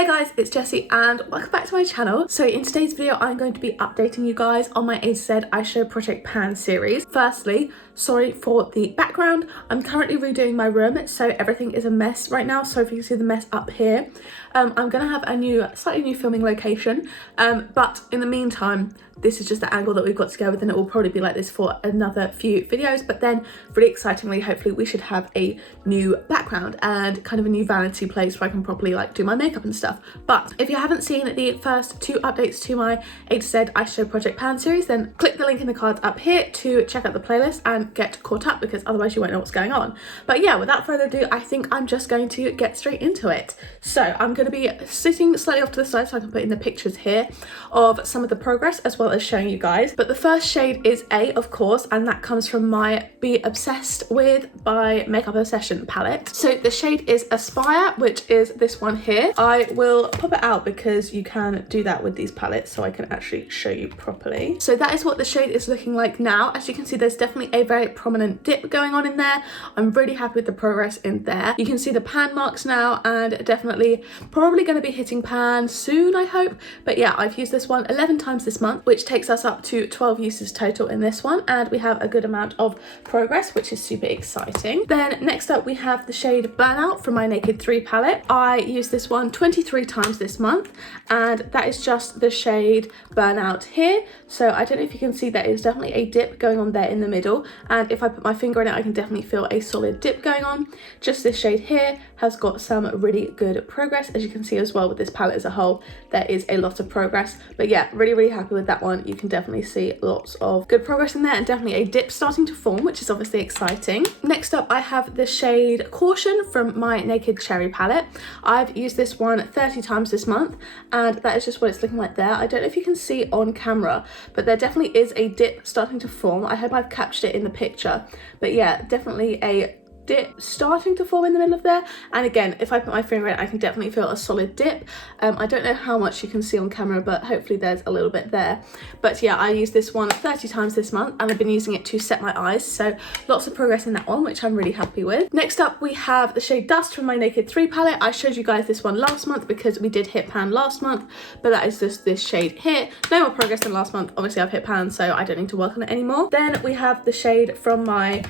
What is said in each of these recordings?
Hey guys, it's Jessie and welcome back to my channel. So in today's video, I'm going to be updating you guys on my A to Z Eyeshadow Project Pan series. Firstly, sorry for the background. I'm currently redoing my room, so everything is a mess right now. So if you can see the mess up here, I'm gonna have a slightly new filming location. But in the meantime, this is just the angle that we've got together, and it will probably be like this for another few videos. But then really excitingly, hopefully we should have a new background and kind of a new vanity place where I can properly like do my makeup and stuff. But if you haven't seen the first two updates to my A to Z Eyeshadow Project Pan series, then click the link in the cards up here to check out the playlist and get caught up, because otherwise you won't know what's going on. But yeah, without further ado, I think I'm just going to get straight into it. So I'm going to be sitting slightly off to the side so I can put in the pictures here of some of the progress as well as showing you guys. But the first shade is A, of course, and that comes from my Be Obsessed With by Makeup Obsession palette. So the shade is Aspire, which is this one here. I will pop it out because you can do that with these palettes, so I can actually show you properly. So that is what the shade is looking like now. As you can see, there's definitely a very prominent dip going on in there. I'm really happy with the progress in there. You can see the pan marks now, and definitely probably going to be hitting pan soon, I hope. But yeah, I've used this one 11 times this month, which takes us up to 12 uses total in this one, and we have a good amount of progress, which is super exciting. Then next up we have the shade Burnout from my Naked 3 palette. I used this one 23 times this month, and that is just the shade Burnout here. So I don't know if you can see, there is definitely a dip going on there in the middle, and if I put my finger in it I can definitely feel a solid dip going on. Just this shade here has got some really good progress. As you can see as well with this palette as a whole, there is a lot of progress. But yeah, really happy with that one. You can definitely see lots of good progress in there, and definitely a dip starting to form, which is obviously exciting. Next up I have the shade Caution from my Naked Cherry palette. I've used this one 30 times this month, and that is just what it's looking like there. I don't know if you can see on camera, but there definitely is a dip starting to form. I hope I've captured it in the picture, but yeah, definitely a dip starting to form in the middle of there. And again, if I put my finger in it, I can definitely feel a solid dip. I don't know how much you can see on camera, but hopefully there's a little bit there. But yeah, I used this one 30 times this month, and I've been using it to set my eyes, so lots of progress in that one, which I'm really happy with. Next up we have the shade Dust from my Naked 3 palette. I showed you guys this one last month because we did hit pan last month, but that is just this shade here. No more progress than last month. Obviously I've hit pan, so I don't need to work on it anymore. Then we have the shade from my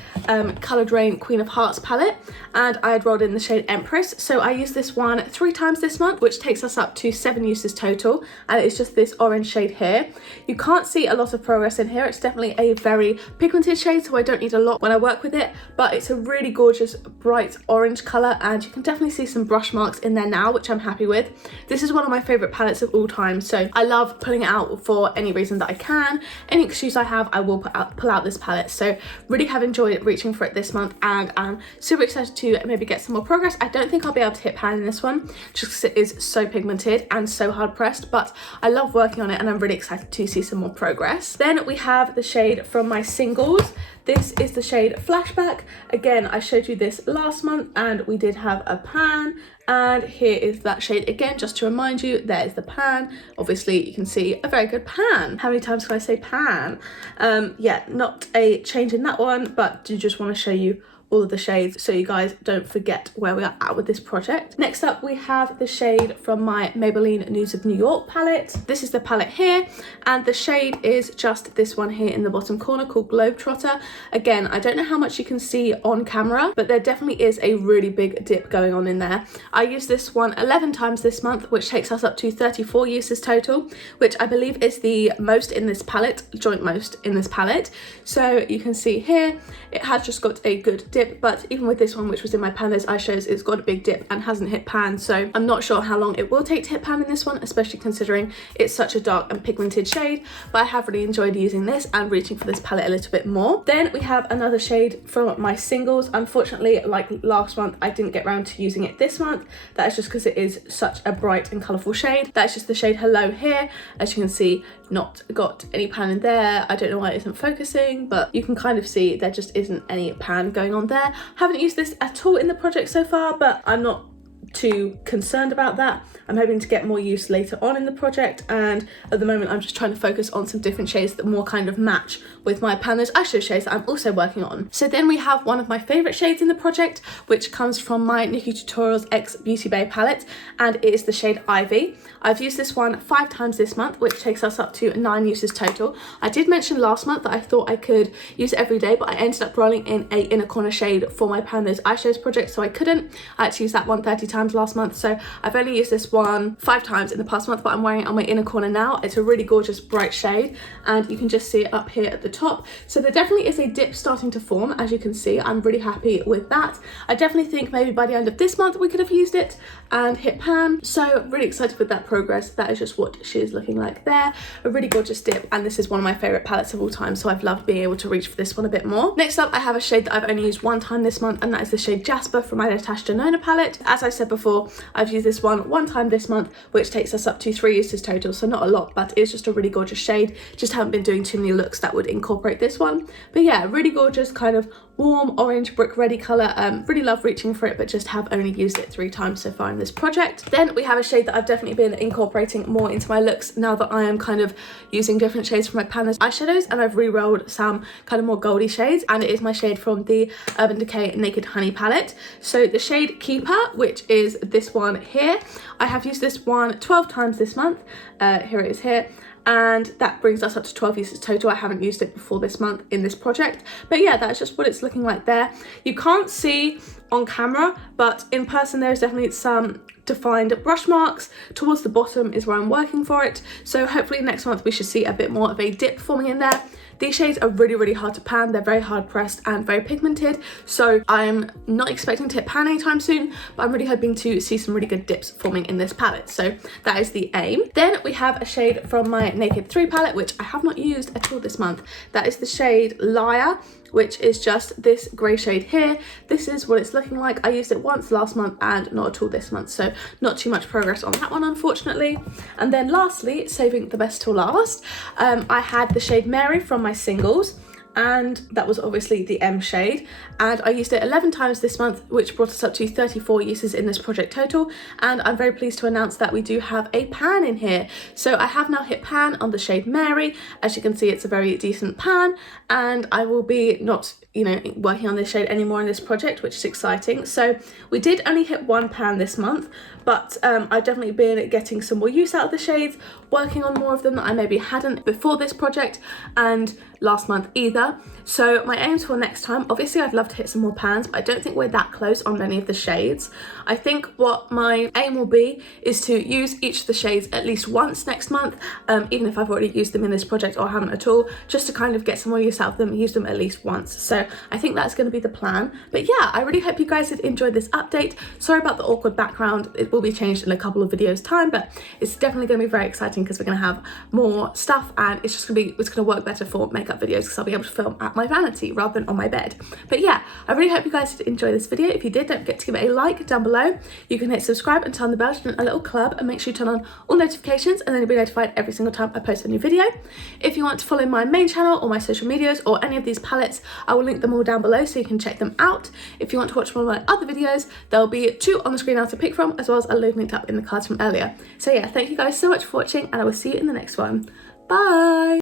Coloured Rain Queen of Hearts palette, and I had rolled in the shade Empress. So I used this one 3 times this month, which takes us up to 7 uses total, and it's just this orange shade here. You can't see a lot of progress in here. It's definitely a very pigmented shade, so I don't need a lot when I work with it, but it's a really gorgeous bright orange colour, and you can definitely see some brush marks in there now, which I'm happy with. This is one of my favourite palettes of all time, so I love pulling it out for any reason that I can. Any excuse I have, I will pull out this palette. So really have enjoyed reaching for it this month, and I'm super excited to maybe get some more progress. I don't think I'll be able to hit pan in this one just because it is so pigmented and so hard pressed, but I love working on it and I'm really excited to see some more progress. Then we have the shade from my singles. This is the shade Flashback. Again, I showed you this last month and we did have a pan, and here is that shade again, just to remind you, there is the pan. Obviously you can see a very good pan. How many times can I say pan? Yeah, not a change in that one, but do just want to show you all of the shades so you guys don't forget where we are at with this project. Next up we have the shade from my Maybelline Nudes of New York palette. This is the palette here, and the shade is just this one here in the bottom corner called Globetrotter. Again, I don't know how much you can see on camera, but there definitely is a really big dip going on in there. I used this one 11 times this month, which takes us up to 34 uses total, which I believe is the most in this palette, joint most in this palette. So you can see here, it has just got a good dip, but even with this one, which was in my pan, those eyeshadows, it's got a big dip and hasn't hit pan, so I'm not sure how long it will take to hit pan in this one, especially considering it's such a dark and pigmented shade. But I have really enjoyed using this and reaching for this palette a little bit more. Then we have another shade from my singles. Unfortunately, like last month, I didn't get around to using it this month. That is just because it is such a bright and colourful shade. That's just the shade Hello here. As you can see, not got any pan in there. I don't know why it isn't focusing, but you can kind of see there just isn't any pan going on there. Haven't used this at all in the project so far, but I'm not too concerned about that. I'm hoping to get more use later on in the project, and at the moment I'm just trying to focus on some different shades that more kind of match with my pan those eyeshadow shades that I'm also working on. So then we have one of my favourite shades in the project, which comes from my Nikki Tutorials X Beauty Bay palette, and it is the shade Ivy. I've used this one 5 times this month, which takes us up to 9 uses total. I did mention last month that I thought I could use it every day, but I ended up rolling in a inner corner shade for my pan those eyeshadows project, so I couldn't. I had to use that one 30 times last month, so I've only used this one 5 times in the past month, but I'm wearing it on my inner corner now. It's a really gorgeous bright shade, and you can just see it up here at the top. So there definitely is a dip starting to form, as you can see. I'm really happy with that. I definitely think maybe by the end of this month we could have used it and hit pan, so really excited with that progress. That is just what she is looking like there. A really gorgeous dip, and this is one of my favourite palettes of all time, so I've loved being able to reach for this one a bit more. Next up, I have a shade that I've only used 1 time this month, and that is the shade Jasper from my Natasha Denona palette. As I said before, I've used this one time this month, which takes us up to 3 uses total, so not a lot, but it's just a really gorgeous shade. Just haven't been doing too many looks that would incorporate this one. But yeah, really gorgeous, kind of warm orange brick ready colour. Really love reaching for it, but just have only used it 3 times so far in this project. Then we have a shade that I've definitely been incorporating more into my looks now that I am kind of using different shades from my pan as eyeshadows, and I've re-rolled some kind of more goldy shades, and it is my shade from the Urban Decay Naked Honey palette. So the shade Keeper, which is this one here, I have used this one 12 times this month. Here it is here, and that brings us up to 12 uses total. I haven't used it before this month in this project, but yeah, that's just what it's looking like there. You can't see on camera, but in person there's definitely some defined brush marks. Towards the bottom is where I'm working for it, so hopefully next month we should see a bit more of a dip forming in there. These shades are really hard to pan. They're very hard pressed and very pigmented, so I'm not expecting to hit pan anytime soon, but I'm really hoping to see some really good dips forming in this palette, so that is the aim. Then we have a shade from my Naked 3 palette, which I have not used at all this month. That is the shade Liar, which is just this grey shade here. This is what it's looking like. I used it once last month and not at all this month, so not too much progress on that one, unfortunately. And then lastly, saving the best till last, I had the shade Mary from my singles, and that was obviously the M shade, and I used it 11 times this month, which brought us up to 34 uses in this project total. And I'm very pleased to announce that we do have a pan in here. So I have now hit pan on the shade Mary. As you can see, it's a very decent pan, and I will be not working on this shade anymore in this project, which is exciting. So we did only hit 1 pan this month, but I've definitely been getting some more use out of the shades, working on more of them that I maybe hadn't before this project and last month either. So my aims for next time, obviously I'd love to hit some more pans, but I don't think we're that close on many of the shades. I think what my aim will be is to use each of the shades at least once next month, even if I've already used them in this project or haven't at all, just to kind of get some more use out of them, use them at least once. So I think that's going to be the plan. But yeah, I really hope you guys did enjoy this update. Sorry about the awkward background. It will be changed in a couple of videos time, but it's definitely going to be very exciting because we're going to have more stuff, and it's going to work better for makeup videos because I'll be able to film at my vanity rather than on my bed. But yeah, I really hope you guys did enjoy this video. If you did, don't forget to give it a like down below. You can hit subscribe and turn the bell to join a little club, and make sure you turn on all notifications, and then you'll be notified every single time I post a new video. If you want to follow my main channel or my social medias or any of these palettes, I will link them all down below so you can check them out. If you want to watch one of my other videos, there'll be 2 on the screen now to pick from, as well as a load linked up in the cards from earlier. So yeah, thank you guys so much for watching, and I will see you in the next one. Bye!